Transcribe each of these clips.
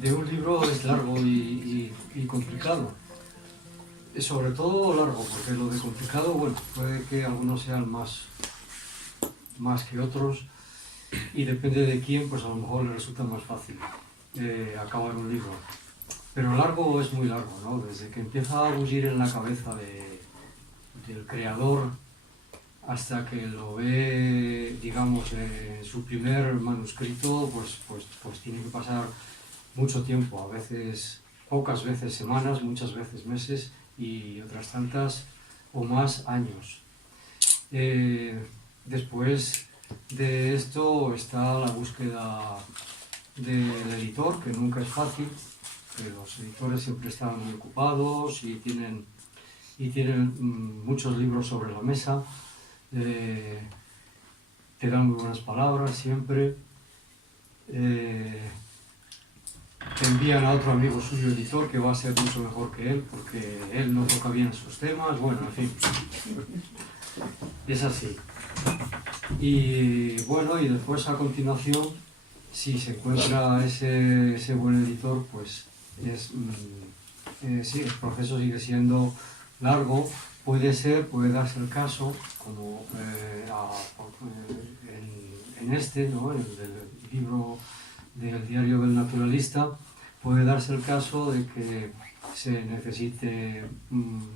de un libro es largo y complicado. Sobre todo largo, porque lo de complicado, bueno, puede que algunos sean más que otros, y depende de quién, pues a lo mejor le resulta más fácil acabar un libro. Pero largo es muy largo, ¿no? Desde que empieza a bullir en la cabeza del creador hasta que lo ve, digamos, en su primer manuscrito, pues tiene que pasar mucho tiempo, a veces, pocas veces semanas, muchas veces meses y otras tantas o más años. Después de esto está la búsqueda del editor, que nunca es fácil, que los editores siempre están muy ocupados y tienen muchos libros sobre la mesa, te dan muy buenas palabras siempre, te envían a otro amigo suyo editor que va a ser mucho mejor que él porque él no toca bien sus temas, bueno, en fin, es así. Y bueno, y después a continuación, si se encuentra ese buen editor, pues sí, el proceso sigue siendo largo. Puede darse el caso, como en este, ¿no? En el libro del Diario del Naturalista, puede darse el caso de que se necesite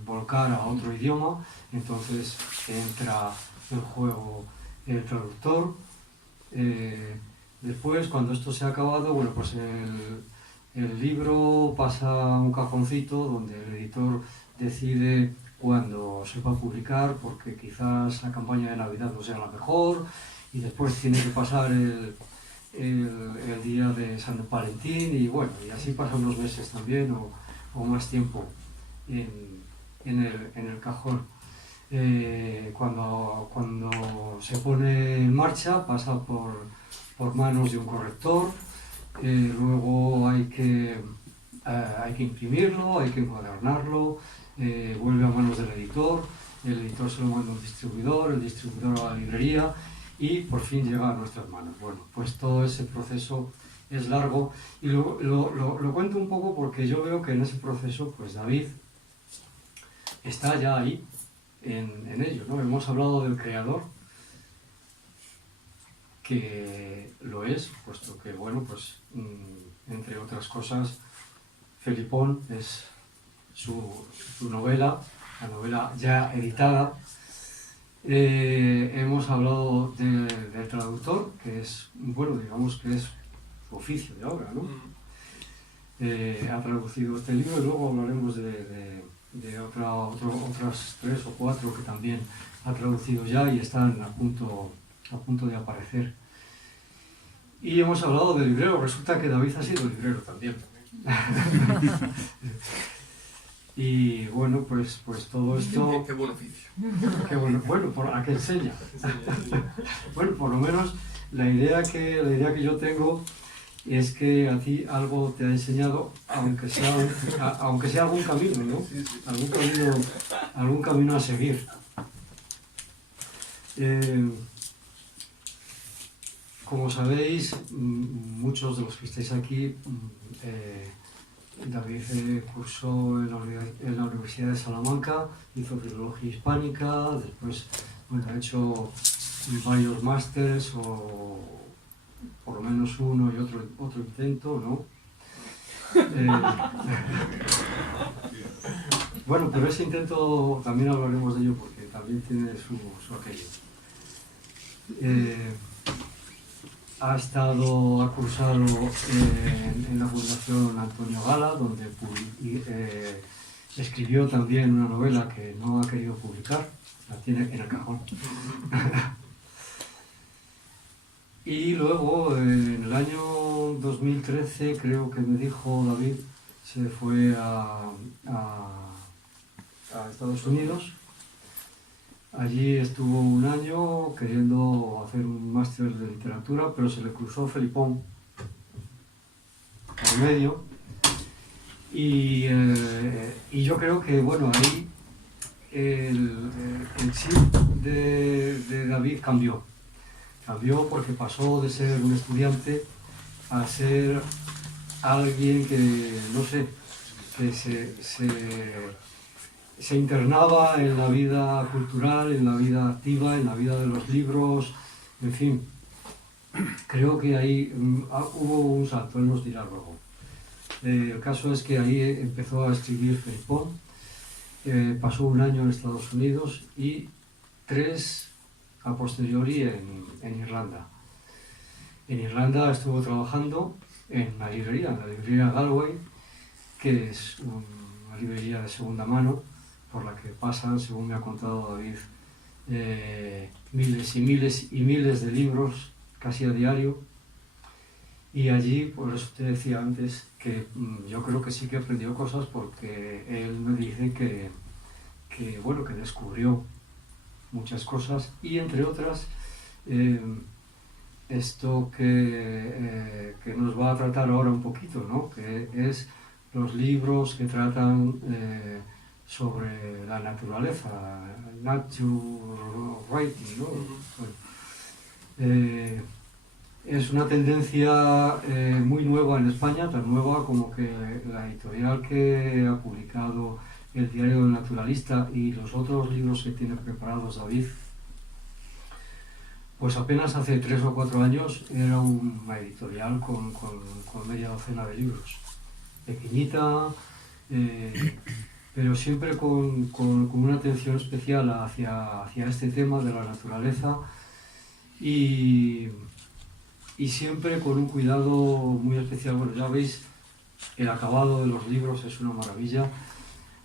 volcar a otro idioma, entonces entra en juego el traductor. Después, cuando esto se ha acabado, bueno, pues el libro pasa a un cajoncito donde el editor decide cuándo se va a publicar, porque quizás la campaña de Navidad no sea la mejor, y después tiene que pasar el día de San Valentín, y bueno, y así pasan unos meses también, o más tiempo en el cajón. Cuando se pone en marcha, pasa por manos de un corrector, luego hay que imprimirlo, hay que encuadernarlo, vuelve a manos del editor, el editor se lo manda a un distribuidor, el distribuidor a la librería y por fin llega a nuestras manos. Bueno, pues todo ese proceso es largo y lo cuento un poco porque yo veo que en ese proceso pues David está ya ahí en ello, ¿no? Hemos hablado del creador, que lo es, puesto que, bueno, pues entre otras cosas, Felipón es su novela, la novela ya editada. Hemos hablado del traductor, que es, bueno, digamos que es su oficio de ahora, ¿no? Ha traducido este libro y luego hablaremos de otras 3 o 4 que también ha traducido ya y están a punto de aparecer. Y hemos hablado de librero, resulta que David ha sido librero también. Y bueno, pues todo esto... Qué buen oficio. Qué bueno, ¿a qué enseña? Bueno, por lo menos la idea que yo tengo es que a ti algo te ha enseñado, aunque sea algún camino, ¿no? Algún camino a seguir. Como sabéis, muchos de los que estáis aquí, David cursó en la Universidad de Salamanca, hizo Filología Hispánica, después bueno, ha hecho varios másteres, o por lo menos uno y otro intento, ¿no? Bueno, pero ese intento también hablaremos de ello porque también tiene su aquello. Ha cursado en la Fundación Antonio Gala, donde escribió también una novela que no ha querido publicar, la tiene en el cajón. Y luego, en el año 2013, creo que me dijo David, se fue a Estados Unidos. Allí estuvo un año queriendo hacer un máster de literatura, pero se le cruzó Felipón por medio. Y yo creo que, bueno, ahí el chip de David cambió. Cambió porque pasó de ser un estudiante a ser alguien que, no sé, que se internaba en la vida cultural, en la vida activa, en la vida de los libros, en fin. Creo que ahí hubo un salto, él nos dirá luego. El caso es que ahí empezó a escribir Felipón, pasó un año en Estados Unidos y 3 a posteriori en Irlanda. En Irlanda estuvo trabajando en la librería Galway, que es una librería de segunda mano, por la que pasan, según me ha contado David, miles y miles y miles de libros, casi a diario. Y allí, por eso te decía antes, que yo creo que sí que aprendió cosas, porque él me dice que descubrió muchas cosas, y entre otras, esto que nos va a tratar ahora un poquito, ¿no? Que es los libros que tratan sobre la naturaleza, nature writing, ¿no? Bueno, es una tendencia muy nueva en España, tan nueva como que la editorial que ha publicado El Diario del Naturalista y los otros libros que tiene preparados David, pues apenas hace 3 o 4 años era una editorial con media docena de libros. Pequeñita, pero siempre con una atención especial hacia este tema de la naturaleza, y siempre con un cuidado muy especial. Bueno, ya veis, el acabado de los libros es una maravilla.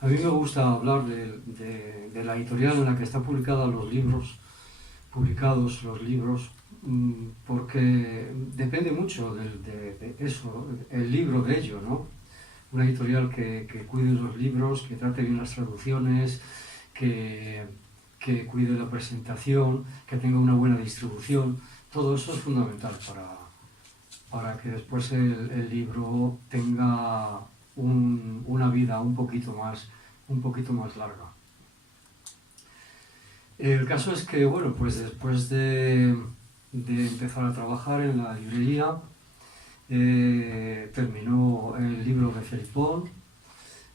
A mí me gusta hablar de la editorial en la que están publicados los libros, porque depende mucho de eso, el libro de ello, ¿no? Una editorial que cuide los libros, que trate bien las traducciones, que cuide la presentación, que tenga una buena distribución. Todo eso es fundamental para que después el libro tenga una vida un poquito más larga. El caso es que, bueno, pues después de empezar a trabajar en la librería, terminó el libro de Felipón,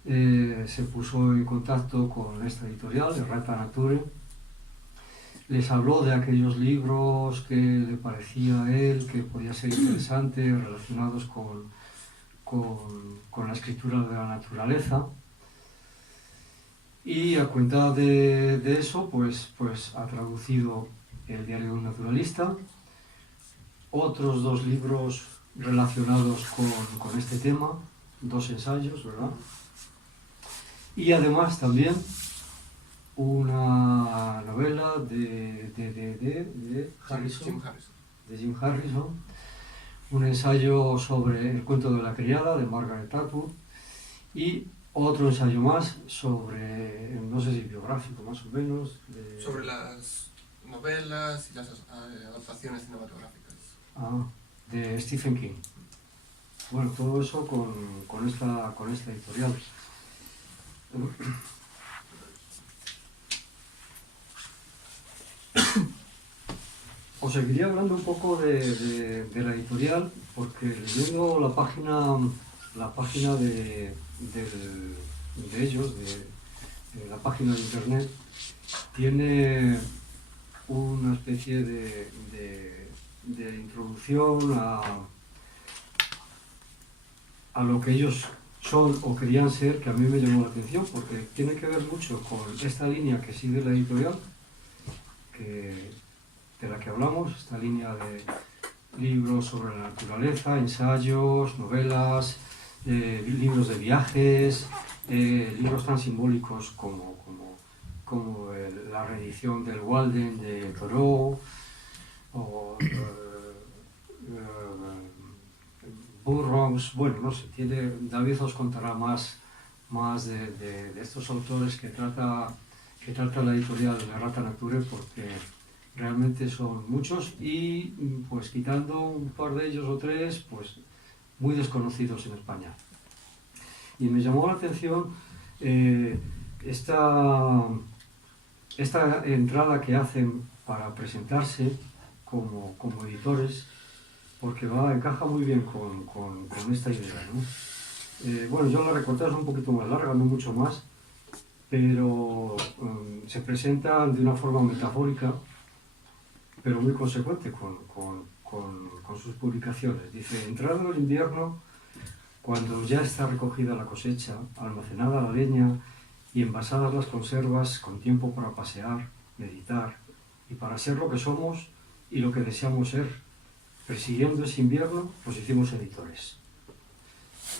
se puso en contacto con esta editorial, Errata Nature, les habló de aquellos libros que le parecía a él que podía ser interesantes, relacionados con la escritura de la naturaleza. Y a cuenta de eso, pues ha traducido El Diario de un Naturalista, otros 2 libros relacionados con este tema, 2 ensayos, ¿verdad? Y además también una novela de Jim Harrison, un ensayo sobre El cuento de la criada, de Margaret Atwood, y otro ensayo más sobre, no sé si biográfico más o menos, sobre las novelas y las adaptaciones cinematográficas. De Stephen King. Bueno, todo eso con esta editorial. Os seguiría hablando un poco de la editorial, porque leyendo la página de ellos, de la página de internet, tiene una especie de introducción a lo que ellos son o querían ser, que a mí me llamó la atención, porque tiene que ver mucho con esta línea que sigue la editorial, de la que hablamos, esta línea de libros sobre la naturaleza, ensayos, novelas, libros de viajes, libros tan simbólicos como la reedición del Walden de Thoreau, o Burroughs. Bueno, no sé, David os contará más de estos autores que trata la editorial de Errata Nature, porque realmente son muchos, y pues quitando un par de ellos o 3, pues muy desconocidos en España. Y me llamó la atención esta entrada que hacen para presentarse como editores, porque encaja muy bien con esta idea, ¿no? Bueno, yo la recorté, es un poquito más larga, no mucho más, pero se presenta de una forma metafórica, pero muy consecuente con sus publicaciones. Dice: entrado el invierno, cuando ya está recogida la cosecha, almacenada la leña y envasadas las conservas, con tiempo para pasear, meditar y para ser lo que somos y lo que deseamos ser, persiguiendo ese invierno, nos hicimos editores.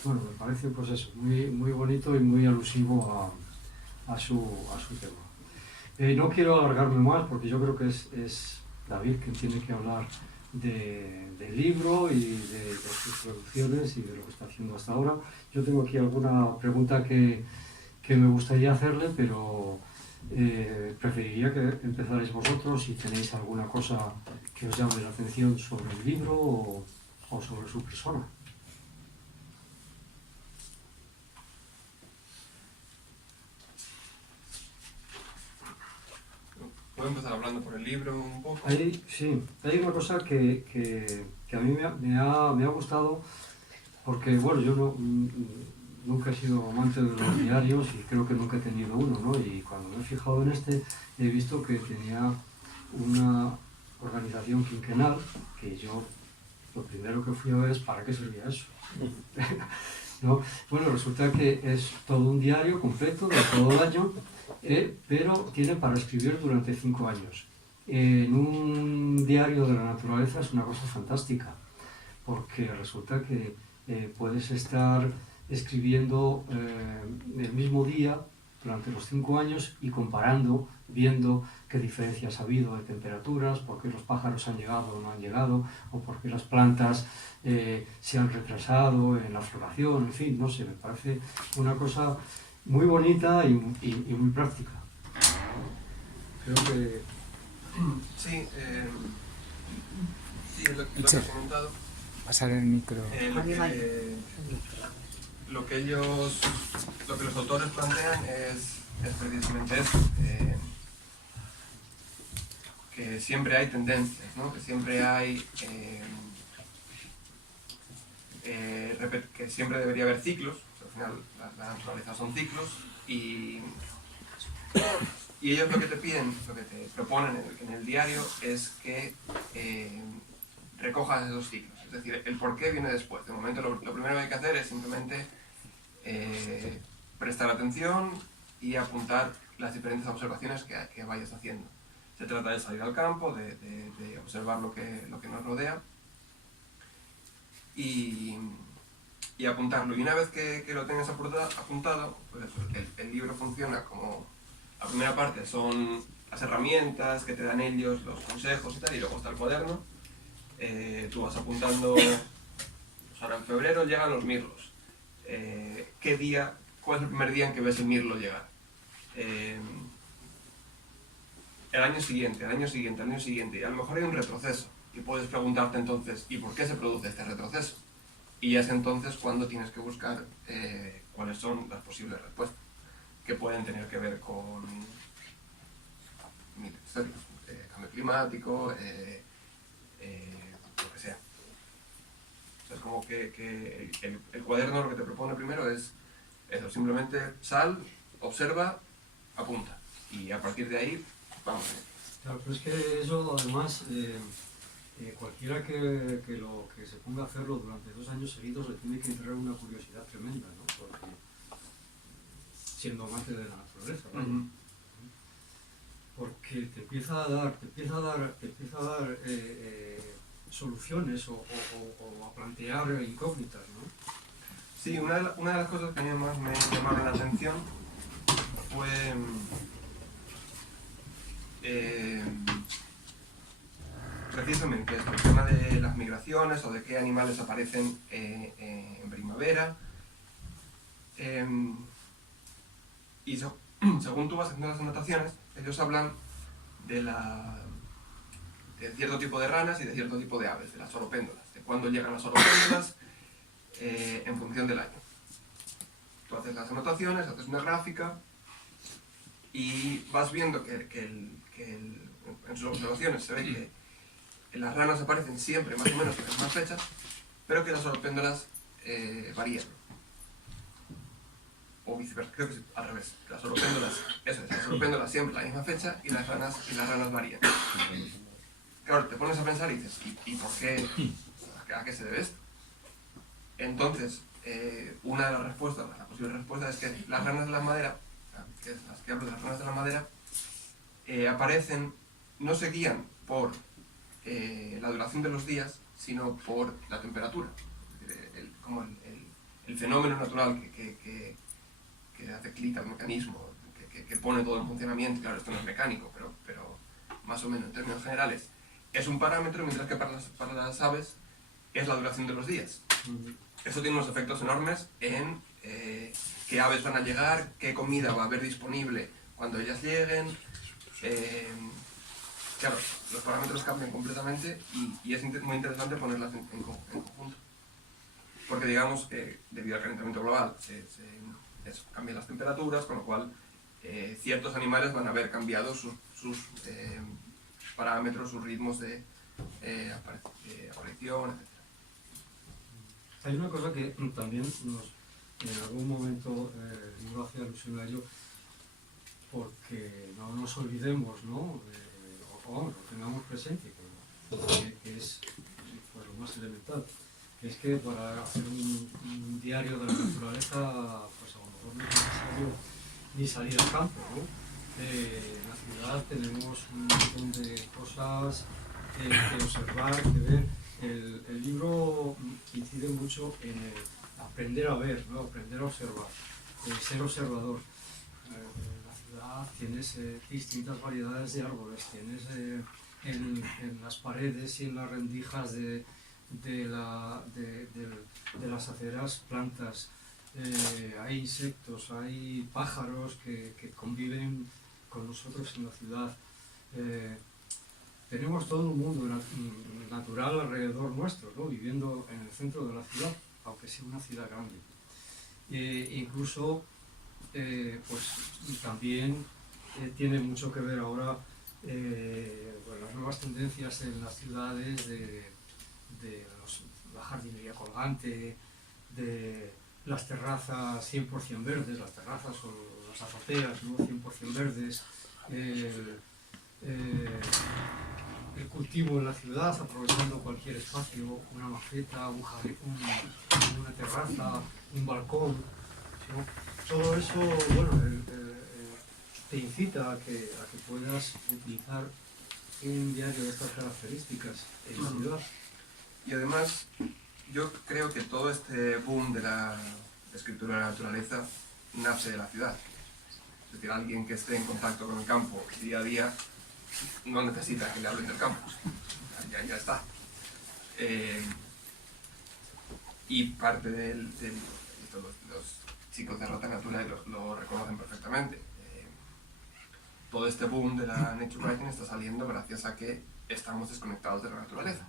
Bueno, me parece pues eso, muy, muy bonito y muy alusivo a su tema. No quiero alargarme más porque yo creo que es David quien tiene que hablar del libro y de sus producciones y de lo que está haciendo hasta ahora. Yo tengo aquí alguna pregunta que me gustaría hacerle, pero preferiría que empezarais vosotros si tenéis alguna cosa que os llame la atención sobre el libro o sobre su persona. ¿Puedo empezar hablando por el libro un poco? Sí, hay una cosa que a mí me ha gustado, porque bueno, yo nunca he sido amante de los diarios y creo que nunca he tenido uno, ¿no? Y cuando me he fijado en este, he visto que tenía una organización quinquenal, que yo lo primero que fui a ver es para qué servía eso. ¿No? Bueno, resulta que es todo un diario completo de todo el año, pero tiene para escribir durante 5 años. En un diario de la naturaleza es una cosa fantástica, porque resulta que puedes estar escribiendo el mismo día durante los 5 años y comparando, viendo qué diferencias ha habido de temperaturas, por qué los pájaros han llegado o no han llegado, o por qué las plantas se han retrasado en la floración, en fin, no sé, me parece una cosa muy bonita y muy práctica. Creo que... Sí, es lo que has comentado. Pasar el micro. Lo que los autores plantean es precisamente eso, que siempre hay tendencias, ¿no? Que siempre hay que siempre debería haber ciclos. Al final la naturaleza son ciclos y ellos lo que te piden, lo que te proponen en el diario es que recojas esos ciclos. Es decir, el por qué viene después. De momento lo primero que hay que hacer es simplemente prestar atención y apuntar las diferentes observaciones que vayas haciendo. Se trata de salir al campo, de observar lo que nos rodea y apuntarlo. Y una vez que lo tengas apuntado, pues el libro funciona como... La primera parte son las herramientas que te dan ellos, los consejos y tal, y luego está el cuaderno. Tú vas apuntando, pues ahora en febrero llegan los mirlos. ¿Qué día, cuál es el primer día en que ves el mirlo llegar? El año siguiente, y a lo mejor hay un retroceso. Y puedes preguntarte entonces, ¿y por qué se produce este retroceso? Y es entonces cuando tienes que buscar cuáles son las posibles respuestas, que pueden tener que ver con cambio climático, lo que sea. O sea, es como que el cuaderno lo que te propone primero es eso, simplemente sal, observa, apunta. Y a partir de ahí, vamos. Claro, pero es que eso además, cualquiera que se ponga a hacerlo durante 2 años seguidos le tiene que entrar una curiosidad tremenda, ¿no? Porque siendo amante de la naturaleza, ¿no? Porque te empieza a dar soluciones o a plantear incógnitas, ¿no? Sí, una de las cosas que a mí más me llamaron la atención fue precisamente esto, el tema de las migraciones o de qué animales aparecen en primavera. Y según tú vas haciendo las anotaciones, ellos hablan de cierto tipo de ranas y de cierto tipo de aves, de las oropéndolas, de cuándo llegan las oropéndolas en función del año. Tú haces las anotaciones, haces una gráfica y vas viendo que en sus observaciones se ve que las ranas aparecen siempre más o menos en las mismas fechas, pero que las oropéndolas varían. O viceversa, creo que es al revés. Las oropéndolas, eso es, las oropéndolas siempre a la misma fecha y las ranas varían. Claro, te pones a pensar y dices, ¿y por qué? ¿A qué se debe esto? Entonces, una de las respuestas, la posible respuesta es que las ranas de la madera, que es las que hablo de las ranas de la madera, aparecen, no se guían por la duración de los días, sino por la temperatura. Como el fenómeno natural que hace clic al mecanismo, que pone todo en funcionamiento. Claro, esto no es mecánico, pero más o menos en términos generales es un parámetro, mientras que para las aves es la duración de los días. Eso tiene unos efectos enormes en qué aves van a llegar, qué comida va a haber disponible cuando ellas lleguen. Claro, los parámetros cambian completamente y es muy interesante ponerlas en conjunto. Porque digamos que debido al calentamiento global cambian las temperaturas, con lo cual ciertos animales van a haber cambiado sus parámetros, sus ritmos de aparición, etc. Hay una cosa que también en algún momento no hace alusión a ello, porque no nos olvidemos, ¿no? O lo tengamos presente, que es pues, lo más elemental, que es que para hacer un diario de la naturaleza, pues a lo mejor no es necesario ni salir al campo, ¿no? En la ciudad tenemos un montón de cosas que observar, que ver. El libro incide mucho en el aprender a ver, ¿no? Aprender a observar, ser observador. En la ciudad tienes distintas variedades de árboles, tienes en las paredes y en las rendijas de las aceras plantas, hay insectos, hay pájaros que conviven con nosotros en la ciudad. Tenemos todo un mundo natural alrededor nuestro, ¿no? Viviendo en el centro de la ciudad, aunque sea una ciudad grande. Incluso, pues también tiene mucho que ver ahora bueno, las nuevas tendencias en las ciudades de la jardinería colgante, de las terrazas 100% verdes, las terrazas o las azoteas, ¿no? 100% verdes. El cultivo en la ciudad, aprovechando cualquier espacio, una maceta, un jardín, una terraza, un balcón, ¿no? Todo eso, bueno, te incita a que puedas utilizar un diario de estas características en la ciudad. Y además, yo creo que todo este boom de la escritura de la naturaleza nace de la ciudad. Es decir, alguien que esté en contacto con el campo día a día no necesita que le hablen del campo, ya está. Y parte de los chicos de Rata Natura lo reconocen perfectamente. Todo este boom de la nature writing está saliendo gracias a que estamos desconectados de la naturaleza.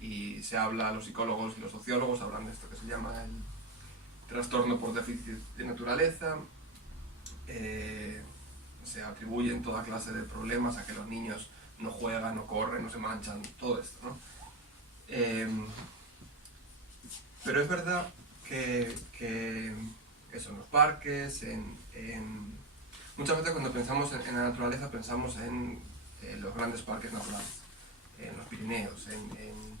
Y se habla, los psicólogos y los sociólogos hablan de esto que se llama el trastorno por déficit de naturaleza. Se atribuyen toda clase de problemas a que los niños no juegan, no corren, no se manchan, todo esto, ¿no? Pero es verdad que eso, en los parques, muchas veces cuando pensamos en la naturaleza pensamos en los grandes parques naturales, en los Pirineos, en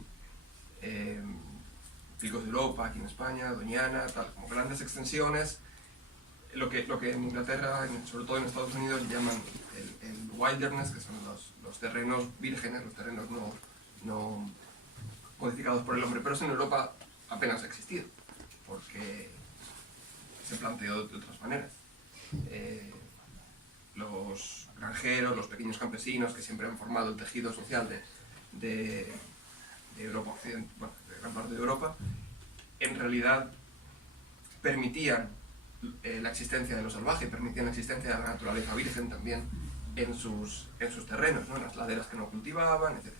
Picos de Europa, aquí en España, Doñana, tal, como grandes extensiones. Lo que en Inglaterra, sobre todo en Estados Unidos, llaman el wilderness, que son los terrenos vírgenes, los terrenos no modificados por el hombre, pero eso en Europa apenas ha existido, porque se planteó de otras maneras. Los granjeros, los pequeños campesinos que siempre han formado el tejido social de Europa Occidental, bueno, de gran parte de Europa, en realidad permitían la existencia de lo salvaje, permitían la existencia de la naturaleza virgen también en sus terrenos, ¿no? En las laderas que no cultivaban, etc.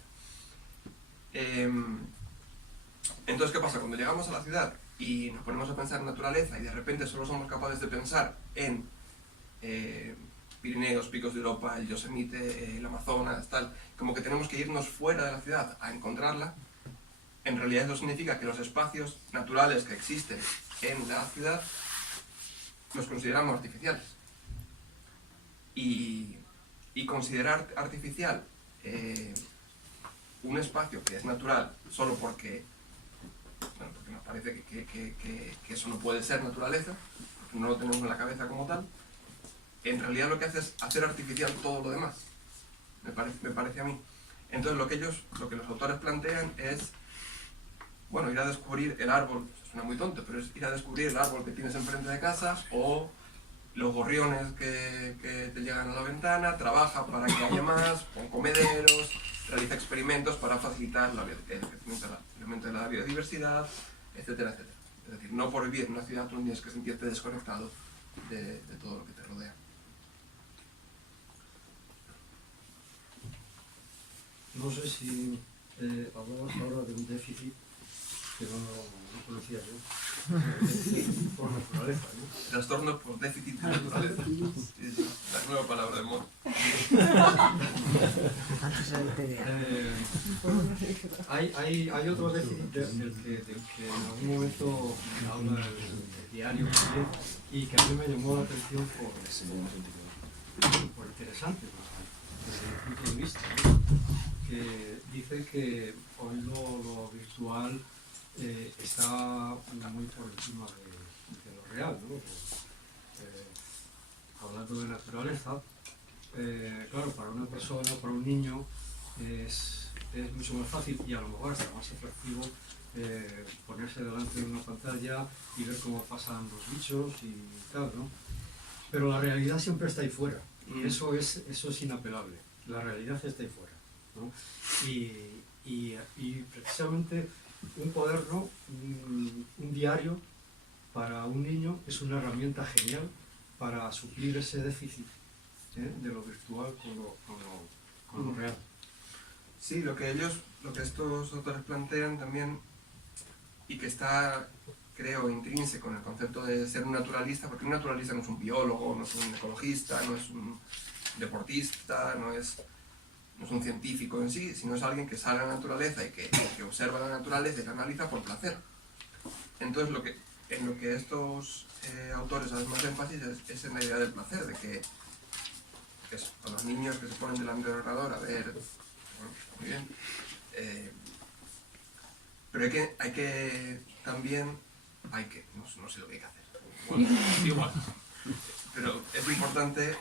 Entonces, ¿qué pasa? Cuando llegamos a la ciudad y nos ponemos a pensar en naturaleza y de repente solo somos capaces de pensar en Pirineos, Picos de Europa, el Yosemite, el Amazonas, tal, como que tenemos que irnos fuera de la ciudad a encontrarla. En realidad eso significa que los espacios naturales que existen en la ciudad los consideramos artificiales. Y considerar artificial un espacio que es natural solo porque nos parece que eso no puede ser naturaleza, porque no lo tenemos en la cabeza como tal, en realidad lo que hace es hacer artificial todo lo demás, me parece a mí. Entonces lo que los autores plantean es, bueno, ir a descubrir el árbol, suena muy tonto, pero es ir a descubrir el árbol que tienes enfrente de casa, o los gorriones que te llegan a la ventana, trabaja para que haya más, pon comederos, realiza experimentos para facilitar el crecimiento de la biodiversidad, etcétera, etcétera. Es decir, no por vivir en una ciudad tú tienes que sentirte desconectado de todo lo que te rodea. No sé si hablabas ahora de un déficit que no conocía yo. Por naturaleza, ¿no? Trastorno por déficit de naturaleza. Sí, la nueva palabra de moda. Hay otro déficit del que en algún momento habla el diario también, y que a mí me llamó la atención por interesante, desde mi punto de vista, ¿no? Que dice que hoy lo virtual está muy por encima de lo real, ¿no? Hablando de naturaleza, claro, para una persona, para un niño, es mucho más fácil y a lo mejor hasta más atractivo ponerse delante de una pantalla y ver cómo pasan los bichos y tal, ¿no? Pero la realidad siempre está ahí fuera, y eso es inapelable. La realidad está ahí fuera, ¿no? Y precisamente un cuaderno, un diario, para un niño es una herramienta genial para suplir ese déficit de lo virtual con lo real. Sí, lo que estos autores plantean también, y que está, creo, intrínseco en el concepto de ser un naturalista, porque un naturalista no es un biólogo, no es un ecologista, no es un deportista, no es un científico en sí, sino es alguien que sale a la naturaleza y que observa la naturaleza y la analiza por placer. Entonces, en lo que estos autores hacen más énfasis es en la idea del placer, de que a los niños que se ponen delante del ordenador a ver, bueno, muy bien, pero hay que también, no sé lo que hay que hacer, igual, pero es importante,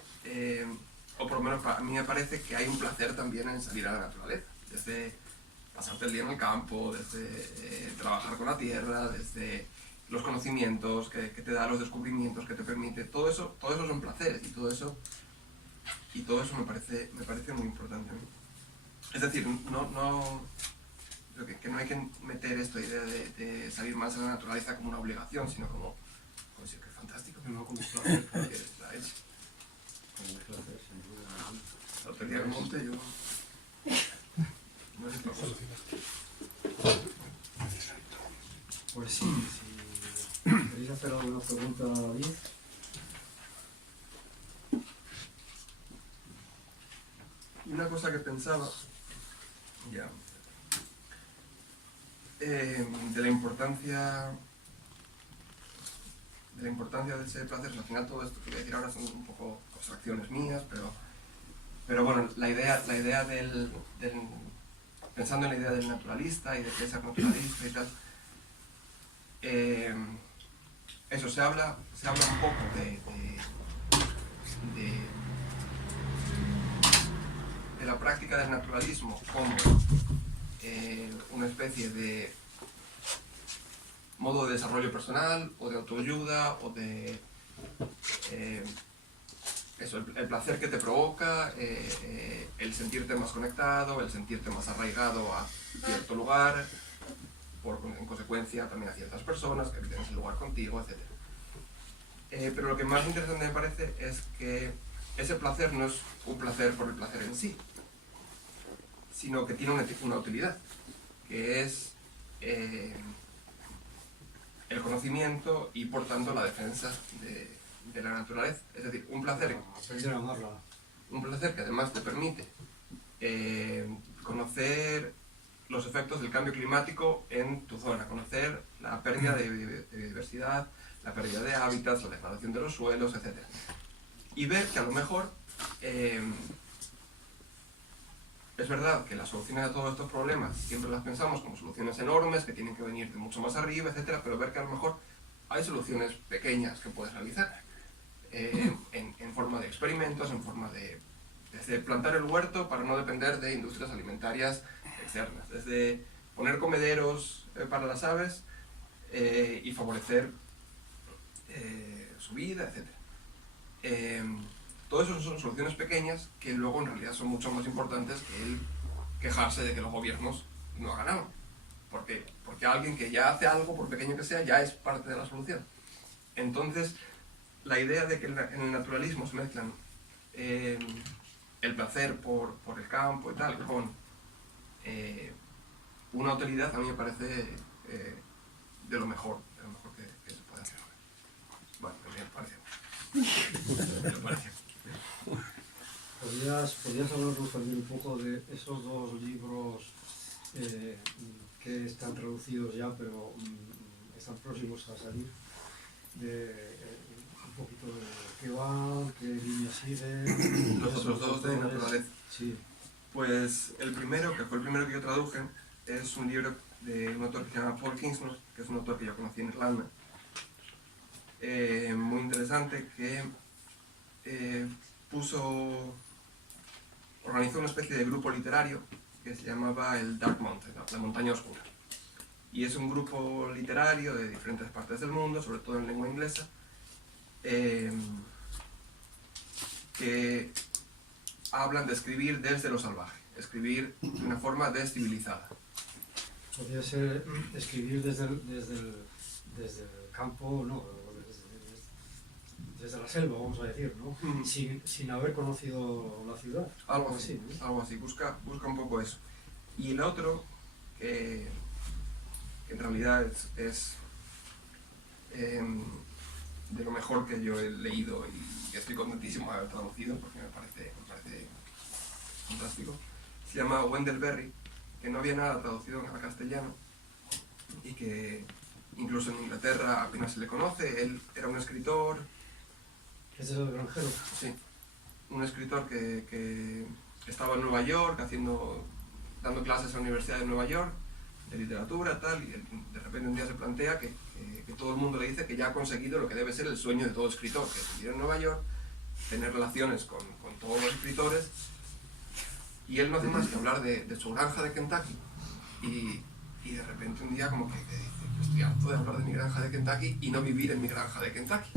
o por lo menos para mí me parece que hay un placer también en salir a la naturaleza, desde pasarte el día en el campo, desde trabajar con la tierra, desde los conocimientos que te da, los descubrimientos que te permite, todo eso son placeres, y todo eso me parece muy importante a mí. Es decir, creo que no hay que meter esta idea de salir más a la naturaleza como una obligación, sino como sí, que fantástico, que no como un placer, porque la es. Como un placer, sin duda. La lotería del monte, yo no sé cómo. Pues sí, si queréis hacer alguna pregunta a David. Y una cosa que pensaba, ya, de la importancia de ese placer, al final todo esto que voy a decir ahora son un poco abstracciones mías, pero bueno, la idea pensando en la idea del naturalista y de que es ser naturalista y tal, eso se habla un poco de la práctica del naturalismo como una especie de modo de desarrollo personal o de autoayuda o de el placer que te provoca, el sentirte más conectado, el sentirte más arraigado a cierto lugar, en consecuencia también a ciertas personas que viven en ese lugar contigo, etc. Pero lo que más interesante me parece es que ese placer no es un placer por el placer en sí, sino que tiene una utilidad, que es el conocimiento y por tanto la defensa de la naturaleza. Es decir, un placer Aprender a amarla. Un placer que además te permite conocer los efectos del cambio climático en tu zona, conocer la pérdida de biodiversidad, la pérdida de hábitats, la degradación de los suelos, etc. Y ver que a lo mejor es verdad que las soluciones a todos estos problemas siempre las pensamos como soluciones enormes que tienen que venir de mucho más arriba, etc. Pero ver que a lo mejor hay soluciones pequeñas que puedes realizar en forma de experimentos, en forma de desde plantar el huerto para no depender de industrias alimentarias externas, desde poner comederos para las aves y favorecer su vida, etc. Todo eso son soluciones pequeñas que luego en realidad son mucho más importantes que el quejarse de que los gobiernos no hagan algo. Porque alguien que ya hace algo, por pequeño que sea, ya es parte de la solución. Entonces, la idea de que en el naturalismo se mezclan el placer por el campo y tal, con una utilidad, a mí me parece de lo mejor que se puede hacer. Bueno, me parece. ¿Podrías hablarnos también un poco de esos dos libros que están traducidos ya, pero están próximos a salir? Un poquito de qué van, qué líneas siguen. Los dos de naturaleza. Sí. Pues el primero, que fue el primero que yo traduje, es un libro de un autor que se llama Paul Kingsnorth, que es un autor que yo conocí en Irlanda. Muy interesante, que organizó una especie de grupo literario que se llamaba el Dark Mountain, la montaña oscura. Y es un grupo literario de diferentes partes del mundo, sobre todo en lengua inglesa, que hablan de escribir desde lo salvaje, escribir de una forma descivilizada. Podría ser escribir desde el campo, no, desde la selva, vamos a decir, ¿no? Sin haber conocido la ciudad. Algo así, ¿no? Algo así, busca un poco eso. Y el otro, que en realidad es de lo mejor que yo he leído y estoy contentísimo de haber traducido porque me parece fantástico, se llama Wendell Berry, que no había nada traducido al castellano y que incluso en Inglaterra apenas se le conoce. Él era un escritor. ¿Es el granjero? Sí, un escritor que estaba en Nueva York dando clases en la Universidad de Nueva York de literatura, tal, y de repente un día se plantea que todo el mundo le dice que ya ha conseguido lo que debe ser el sueño de todo escritor, que es vivir en Nueva York, tener relaciones con todos los escritores, y él no hace más que hablar de su granja de Kentucky, y de repente un día como que dice, estoy harto de hablar de mi granja de Kentucky y no vivir en mi granja de Kentucky.